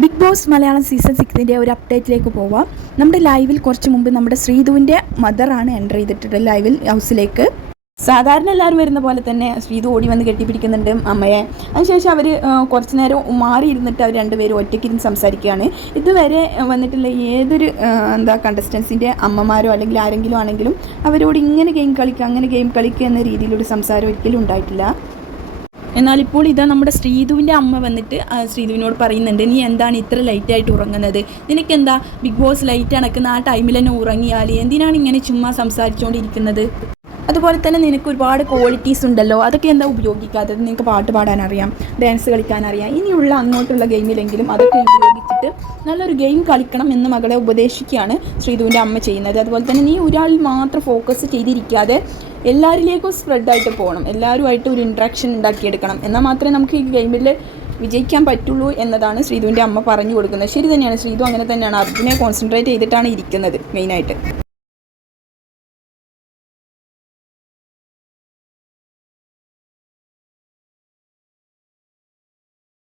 Big boss Malayalam season സിക്സിന്റെ ഒരു അപ്ഡേറ്റിലേക്ക് പോവാം. നമ്മുടെ ലൈവിൽ കുറച്ച് മുമ്പ് നമ്മുടെ ശ്രീധുവിന്റെ മദറാണ് എന്റർ ചെയ്തിട്ടുള്ളത് ലൈവിൽ ഹൗസിലേക്ക് സാധാരണ എല്ലാവരും വരുന്ന പോലെ തന്നെ ശ്രീധു ഓടി വന്ന് കെട്ടിപ്പിടിക്കുന്നുണ്ട് അമ്മയെ. അതിനുശേഷം അവർ കുറച്ച് നേരം മാറിയിരുന്നിട്ട് അവർ രണ്ടുപേരും ഒറ്റയ്ക്കിരുന്ന് സംസാരിക്കുകയാണ്. ഇതുവരെ വന്നിട്ടുള്ള ഏതൊരു എന്താ കണ്ടസ്റ്റൻസിന്റെ അമ്മമാരോ അല്ലെങ്കിൽ ആരെങ്കിലും ആണെങ്കിലും അവരോട് ഇങ്ങനെ ഗെയിം കളിക്കുക അങ്ങനെ ഗെയിം കളിക്കുക എന്ന രീതിയിലൊരു സംസാരം ഒരിക്കലും ഉണ്ടായിട്ടില്ല. എന്നാൽ ഇപ്പോൾ ഇതാ നമ്മുടെ ശ്രീധുവിന്റെ അമ്മ വന്നിട്ട് ശ്രീധുവിനോട് പറയുന്നുണ്ട് നീ എന്താണ് ഇത്ര ലൈറ്റായിട്ട് ഉറങ്ങുന്നത്? നിനക്കെന്താ ബിഗ് ബോസ് ലൈറ്റ് അണക്കുന്ന ആ ടൈമിൽ തന്നെ ഉറങ്ങിയാൽ എന്തിനാണ് ഇങ്ങനെ ചുമ്മാ സംസാരിച്ചുകൊണ്ടിരിക്കുന്നത് അതുപോലെ തന്നെ നിനക്ക് ഒരുപാട് ക്വാളിറ്റീസ് ഉണ്ടല്ലോ അതൊക്കെ എന്താ ഉപയോഗിക്കാത്തത്? നിനക്ക് പാട്ട് പാടാൻ അറിയാം ഡാൻസ് കളിക്കാൻ അറിയാം ഇനിയുള്ള അങ്ങോട്ടുള്ള ഗെയിമിലെങ്കിലും അതൊക്കെ ഉപയോഗിച്ചിട്ട് നല്ലൊരു ഗെയിം കളിക്കണം എന്ന് മകളെ ഉപദേശിക്കുകയാണ് ശ്രീധുവിന്റെ അമ്മ ചെയ്യുന്നത്. അതുപോലെ തന്നെ നീ ഒരാളിൽ മാത്രം ഫോക്കസ് ചെയ്തിരിക്കാതെ എല്ലാവരിലേക്കും സ്പ്രെഡായിട്ട് പോകണം. എല്ലാവരുമായിട്ട് ഒരു ഇൻട്രാക്ഷൻ ഉണ്ടാക്കിയെടുക്കണം. എന്നാൽ മാത്രമേ നമുക്ക് ഈ ഗെയിമിൽ വിജയിക്കാൻ പറ്റുള്ളൂ എന്നതാണ് ശ്രീധുവിന്റെ അമ്മ പറഞ്ഞു കൊടുക്കുന്നത്. ശരി തന്നെയാണ്. ശ്രീധു അങ്ങനെ തന്നെയാണ്. അതിനെ കോൺസെൻട്രേറ്റ് ചെയ്തിട്ടാണ് ഇരിക്കുന്നത് മെയിനായിട്ട്